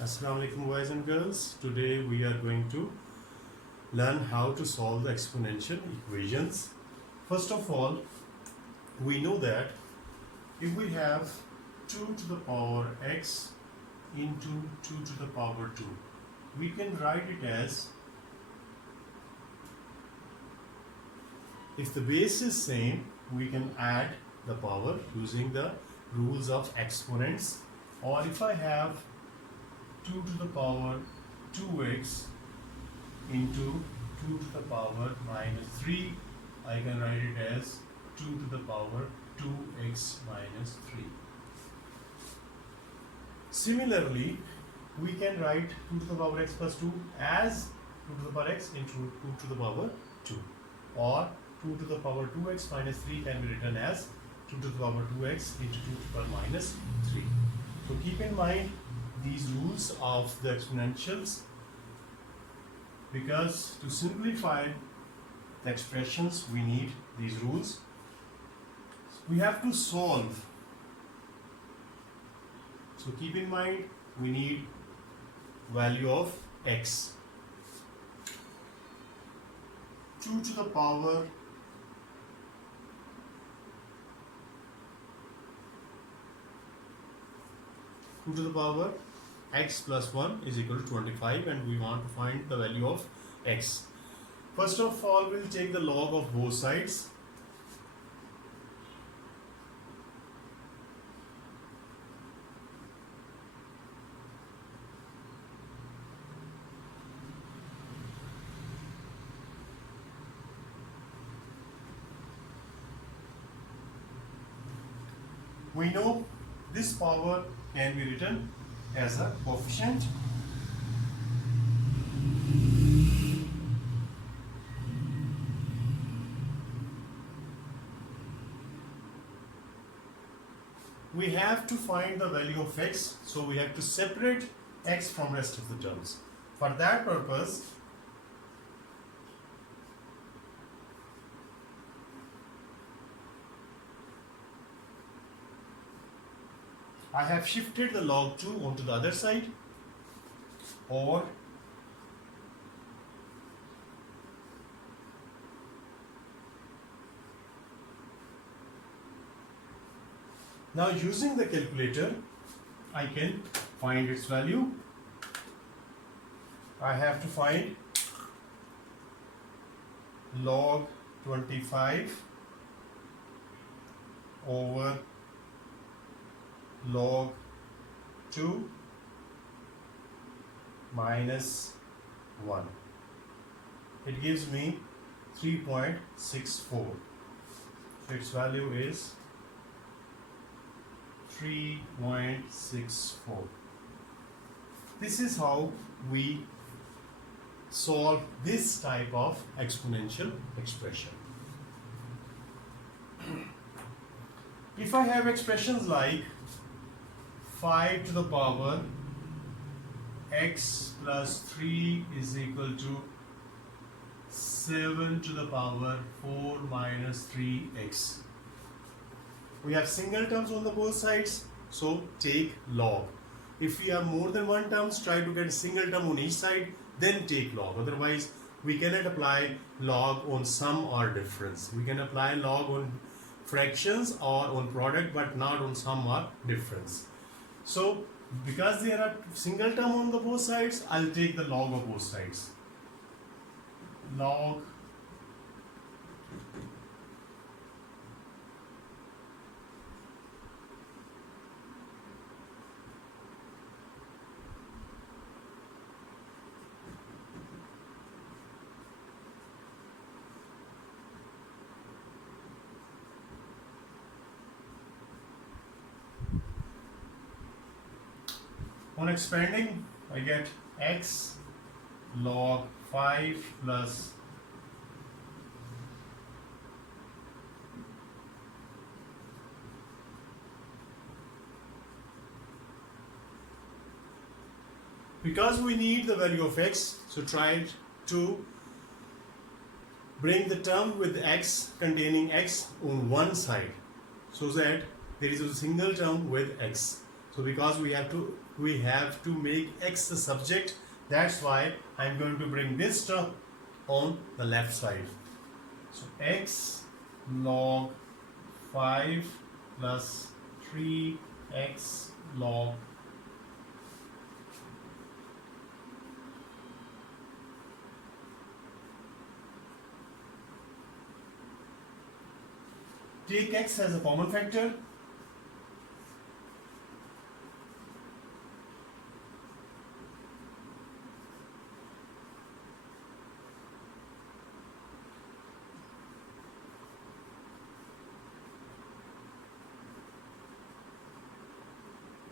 Assalamu alaikum boys and girls. Today we are going to learn how to solve the exponential equations. First of all, we know that if we have 2 to the power x into 2 to the power 2, we can write it as, if the base is same, we can add the power using the rules of exponents. Or if I have 2 to the power 2x into 2 to the power minus 3, I can write it as 2 to the power 2x minus 3. Similarly, we can write 2 to the power x plus 2 as 2 to the power x into 2 to the power 2, or 2 to the power 2x minus 3 can be written as 2 to the power 2x into 2 to the power minus 3. So keep in mind these rules of the exponentials, because to simplify the expressions we need these rules. We have to solve. So keep in mind we need value of x. 2 to the power 2 to the power x plus 1 is equal to 25, and we want to find the value of x. First of all, we'll take the log of both sides. We know this power can be written as a coefficient. We have to find the value of x, so we have to separate x from rest of the terms. For that purpose, I have shifted the log 2 onto the other side, or now using the calculator I can find its value. I have to find log 25 over log 2 minus 1. It gives me 3.64. So its value is 3.64. This is how we solve this type of exponential expression. If I have expressions like 5 to the power x plus 3 is equal to 7 to the power 4 minus 3x. We have single terms on the both sides, so take log. If we have more than one terms, try to get a single term on each side, then take log. Otherwise, we cannot apply log on sum or difference. We can apply log on fractions or on product, but not on sum or difference. So because there are single term on the both sides, I'll take the log of both sides. Log on expanding, I get x log 5 plus because we need the value of x, so try to bring the term with x containing x on one side so that there is a single term with x. So because we have to make x the subject, that's why I'm going to bring this term on the left side. So x log 5 plus 3x log . Take x as a common factor.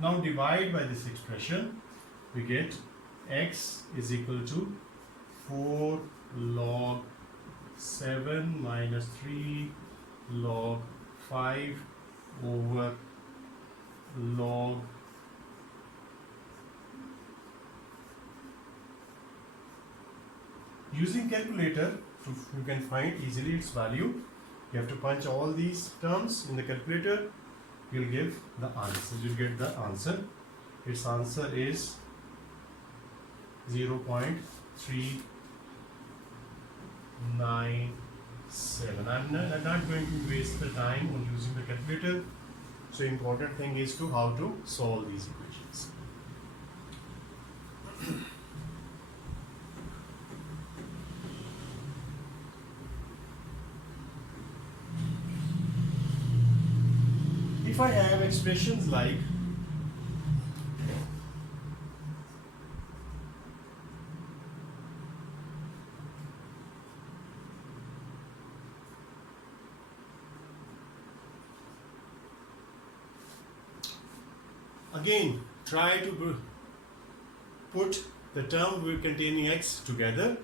Now divide by this expression, we get x is equal to 4 log 7 minus 3 log 5 over log . Using calculator, you can find easily its value. You have to punch all these terms in the calculator. You'll give the answer. You'll get the answer. Its answer is 0.397. I'm not going to waste the time on using the calculator. So important thing is to how to solve these equations. If I have expressions like again, try to put the term containing x together.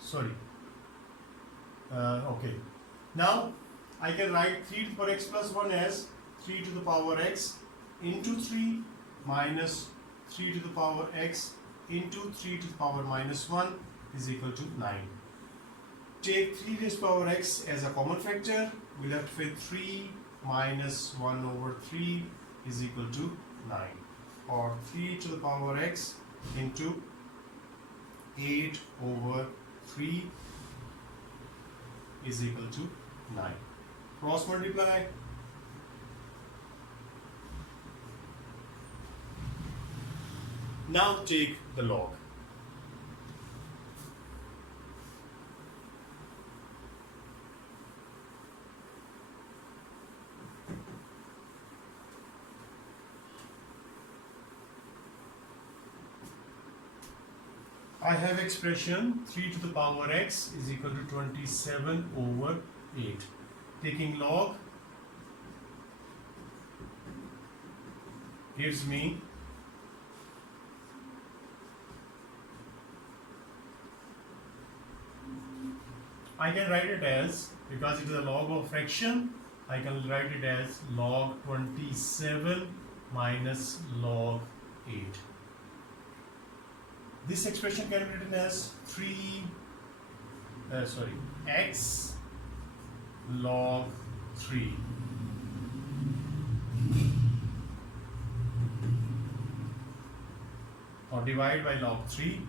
Sorry. Okay. Now I can write 3 to the power x plus 1 as 3 to the power x into 3 minus 3 to the power x into 3 to the power minus 1 is equal to 9. Take 3 raised to the power x as a common factor. We left with 3 minus 1 over 3 is equal to 9, or 3 to the power x into 8 over 3 is equal to 9. Cross multiply. Now take the log. I have expression 3 to the power x is equal to 27 over 8. Taking log gives me I can write it as, because it is a log of fraction, I can write it as log 27 minus log 8. This expression can be written as x log 3 or divide by log 3.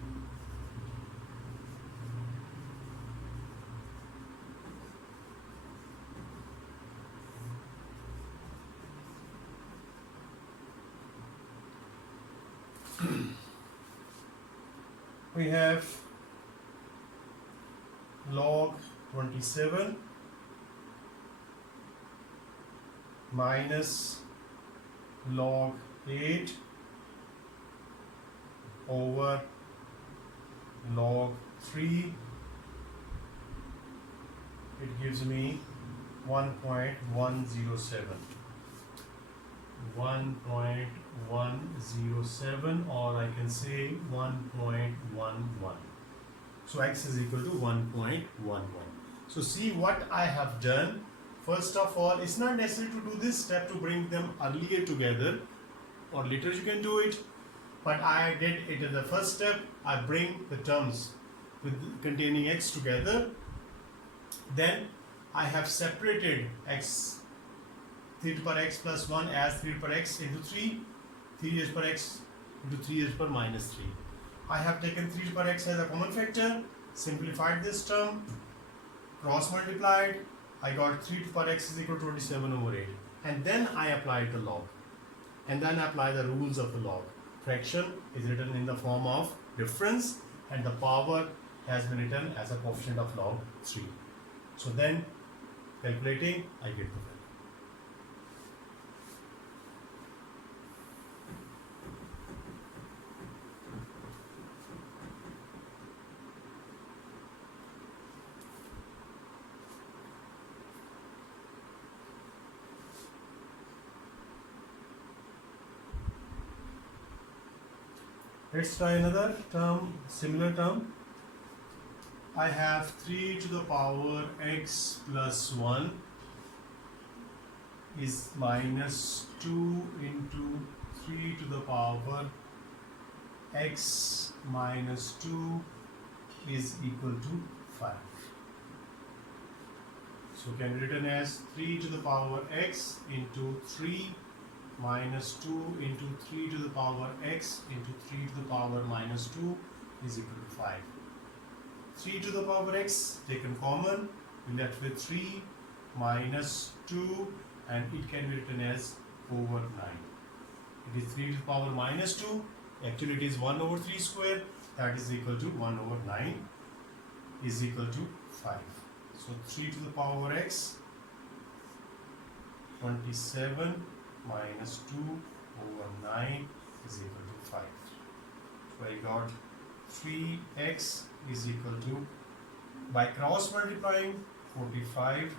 We have log 27 minus log 8 over log 3. It gives me 1.107. 1.107, or I can say 1.11. So x is equal to 1.11. So see what I have done. First of all, it's not necessary to do this step to bring them earlier together, or later you can do it. but I did it in the first step. I bring the terms with containing x together. Then I have separated x 3 to the power x plus 1 as 3 to the power x into 3, 3 raised to the power x into 3 raised to the power minus 3. I have taken 3 to the power x as a common factor, simplified this term, cross multiplied, I got 3 to the power x is equal to 27 over 8. And then I applied the log. And then I apply the rules of the log. Fraction is written in the form of difference, and the power has been written as a coefficient of log 3. So then, calculating, I get the value. Let's try another term, similar term. I have 3 to the power x plus 1 is minus 2 into 3 to the power x minus 2 is equal to 5. So can be written as 3 to the power x into 3 minus 2 into 3 to the power x into 3 to the power minus 2 is equal to 5. 3 to the power x taken common, we left with 3 minus 2, and it can be written as over 9. It is 3 to the power minus 2, actually it is 1 over 3 square, that is equal to 1 over 9 is equal to 5. So 3 to the power x, 27 minus 2 over 9 is equal to 5. So I got 3x is equal to, by cross multiplying, 45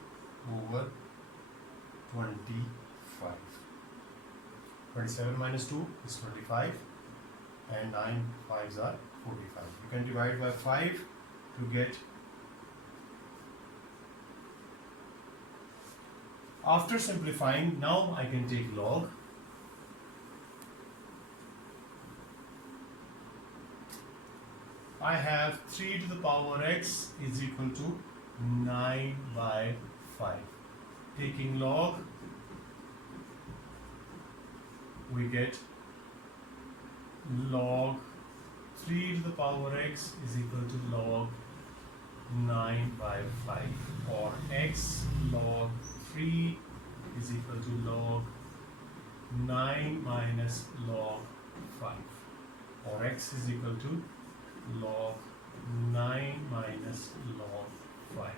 over 25. 27 minus 2 is 25, and 9 5s are 45. You can divide by 5 to get. After simplifying, now I can take log. I have 3 to the power x is equal to 9 by 5. Taking log, we get log 3 to the power x is equal to log 9 by 5, or x log 3 is equal to log 9 minus log 5, or x is equal to log 9 minus log 5.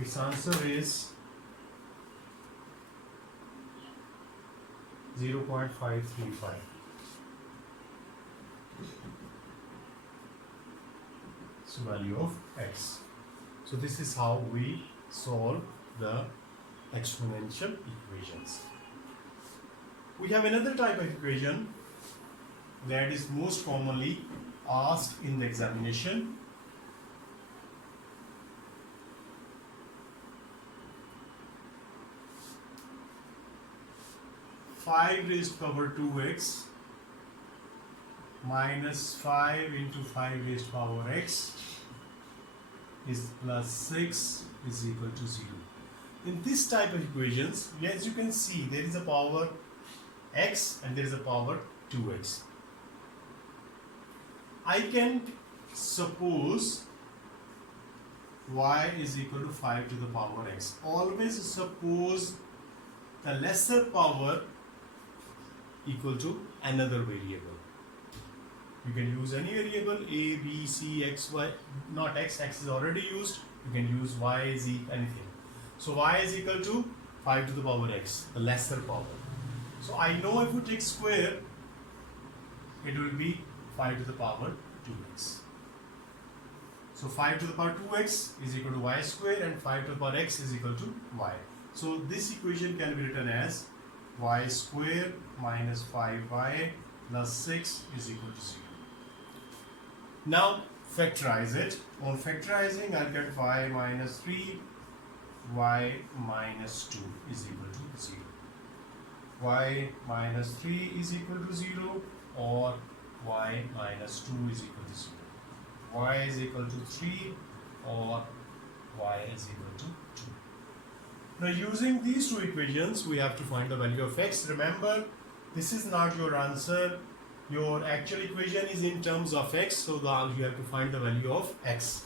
Its answer is 0.535. So value of x. So this is how we solve the exponential equations. We have another type of equation that is most commonly asked in the examination. Five raised to power 2x minus 5 into 5 raised to power x is plus 6 is equal to 0. In this type of equations, as you can see, there is a power x and there is a power 2x. I can suppose y is equal to 5 to the power x. Always suppose the lesser power equal to another variable. You can use any variable a, b, c, x, y, not x, x is already used. You can use y, z, anything. So y is equal to 5 to the power x, the lesser power. So I know if we take square, it will be 5 to the power 2x. So 5 to the power 2x is equal to y square, and 5 to the power x is equal to y. So this equation can be written as y square minus 5y plus 6 is equal to 0. Now factorize it. On factorizing, I'll get y minus 3, y minus 2 is equal to 0. Y minus 3 is equal to 0 or y minus 2 is equal to 0. Y is equal to 3 or y is equal to 2. Now using these two equations, we have to find the value of x. Remember, this is not your answer. Your actual equation is in terms of x, so you have to find the value of x.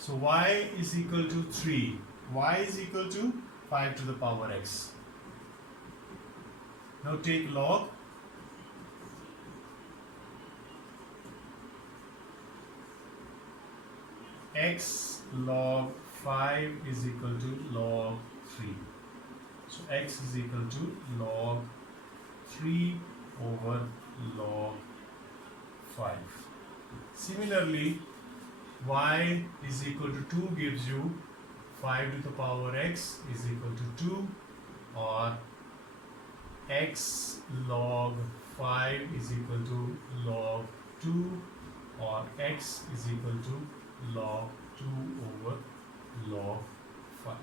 So y is equal to 3. Y is equal to 5 to the power x. Now take log. X log 5 is equal to log 3. So x is equal to log 3 over log 5. Similarly, y is equal to 2 gives you 5 to the power x is equal to 2, or x log 5 is equal to log 2, or x is equal to log 2 over log 5.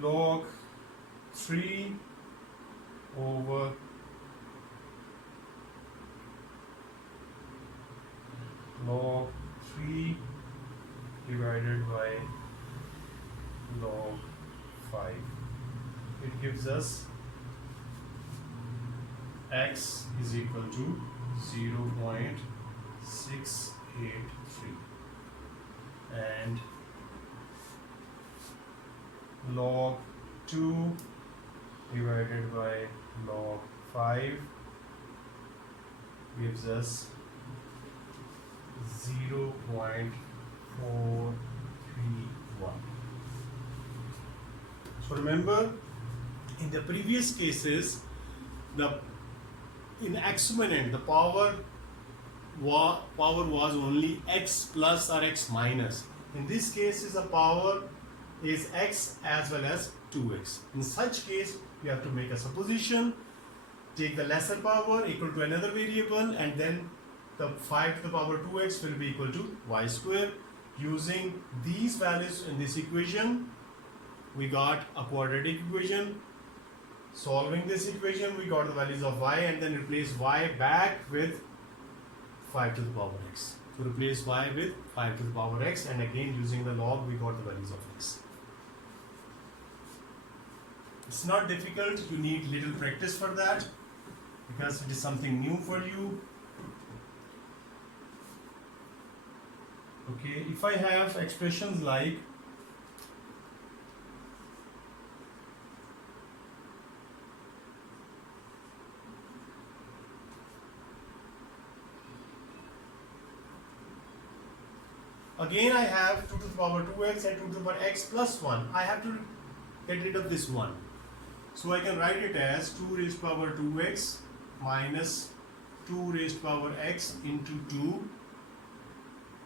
Log 3 over log 3 divided by log 5. It gives us x is equal to 0.683 and log 2 divided by log 5 gives us 0.431. So remember, in the previous cases, in exponent the power was only x plus or x minus. In this case, the power is x as well as 2x. In such case, you have to make a supposition, take the lesser power equal to another variable, and then the 5 to the power 2x will be equal to y square. Using these values in this equation, we got a quadratic equation. Solving this equation, we got the values of y, and then replace y back with 5 to the power x. So replace y with 5 to the power x, and again using the log, we got the values of x. It's not difficult, you need little practice for that because it is something new for you. Okay, if I have expressions like again I have 2 to the power 2x and 2 to the power x plus 1. I have to get rid of this 1. So I can write it as 2 raised to the power 2x minus 2 raised to the power x into 2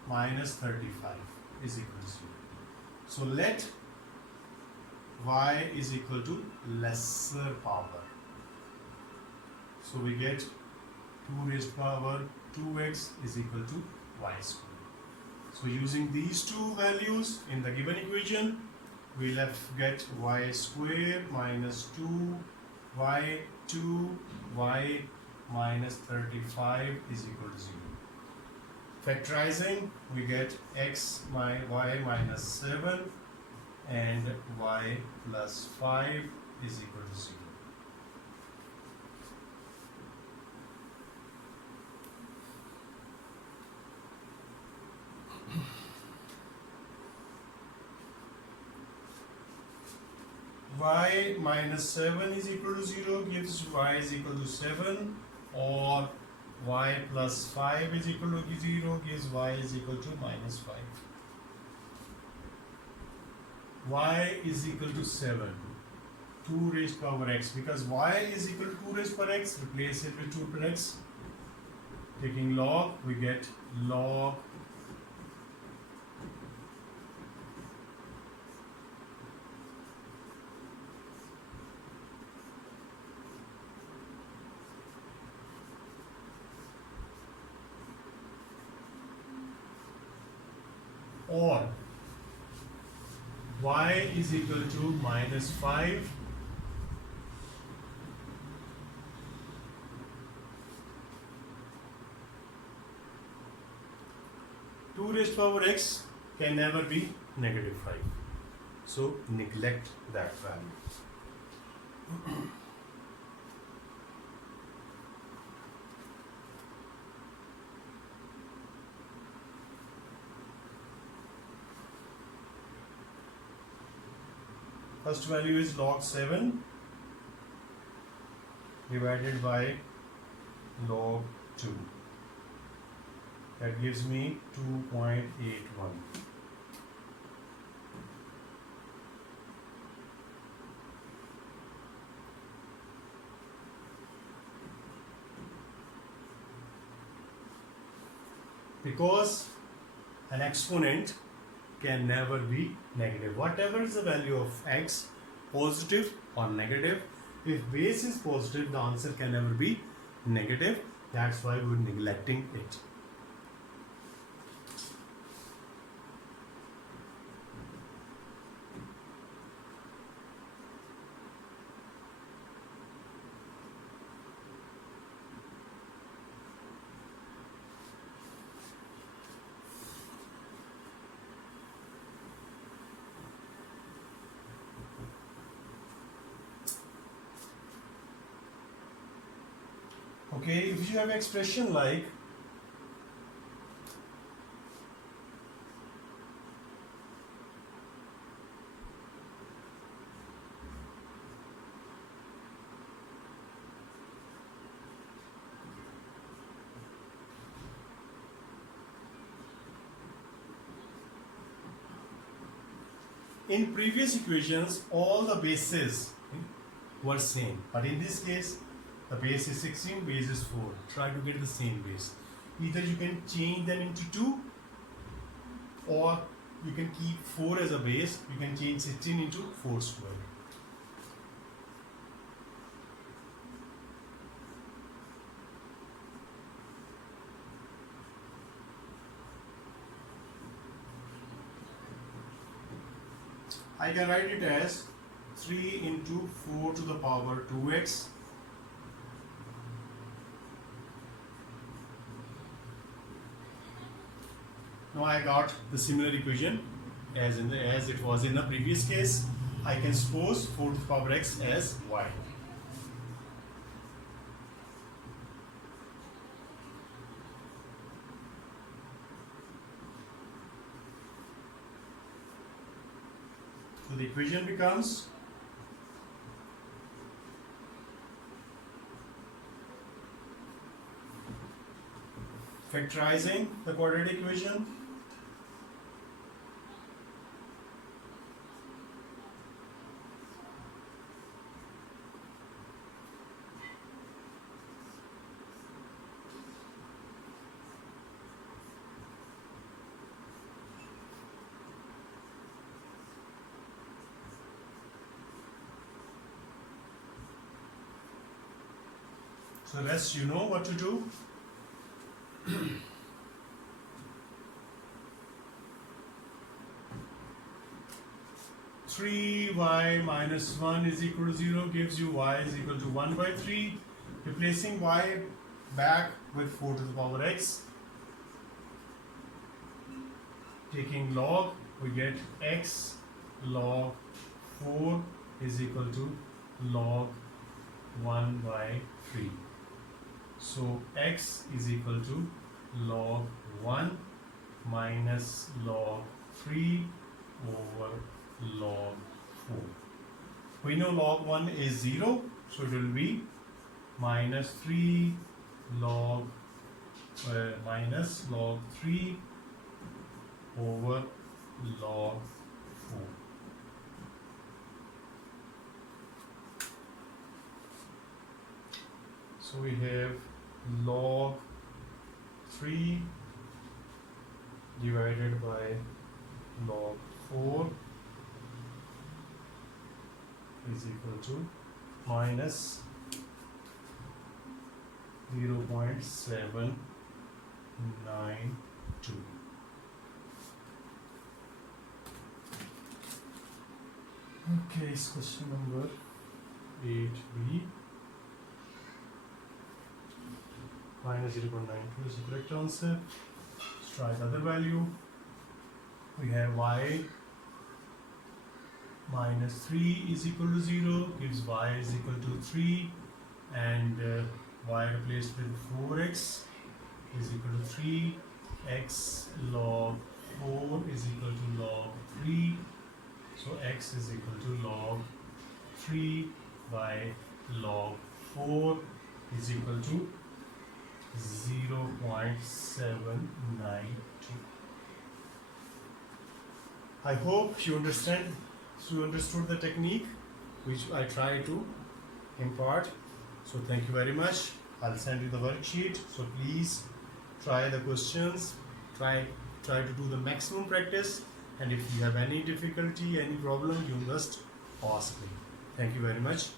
minus 35 is equal to 0. So let y is equal to lesser power. So we get 2 raised to the power 2x is equal to y square. So using these two values in the given equation, we'll get y square minus 2y minus 35 is equal to 0. Factorizing, we get y minus 7 and y plus 5 is equal to 0. Y minus 7 is equal to 0 gives y is equal to 7, or y plus 5 is equal to 0 gives y is equal to minus 5. Y is equal to 7, 2 raised to the power x, because y is equal to 2 raised to the power x, replace it with 2 to the x. Taking log, we get log or y is equal to minus 5 2 raised to power x can never be negative 5. So neglect that value. First value is log 7 divided by log 2. That gives me 2.81. Because an exponent can never be negative. Whatever is the value of x, positive or negative, if base is positive, the answer can never be negative. That's why we're neglecting it. Okay, if you have an expression like in previous equations, all the bases were same, but in this case, the base is 16, base is 4. Try to get the same base. Either you can change them into 2, or you can keep 4 as a base. You can change 16 into 4 squared. I can write it as 3 into 4 to the power 2x Now I got the similar equation as it was in the previous case. I can suppose 4 to the power x as y. So the equation becomes factorizing the quadratic equation. So rest you know what to do. Three y minus 1 is equal to 0 gives you y is equal to 1 by 3. Replacing y back with 4 to the power x. Taking log, we get x log 4 is equal to log 1 by 3. So x is equal to log 1 minus log 3 over log 4. We know log 1 is 0, so it will be minus 3 log minus log 3 over log 4. So we have log 3 divided by log 4 is equal to minus 0.792. Case question number 8b. Minus 0.92 is the correct answer. Let's try the other value. We have y minus 3 is equal to 0, gives y is equal to 3, and y replaced with 4x is equal to 3, x log 4 is equal to log 3, so x is equal to log 3 by log 4 is equal to 0.792. I hope you understood the technique which I try to impart. So thank you very much. I'll send you the worksheet. So please try the questions. Try to do the maximum practice. And if you have any difficulty, any problem, you must ask me. Thank you very much.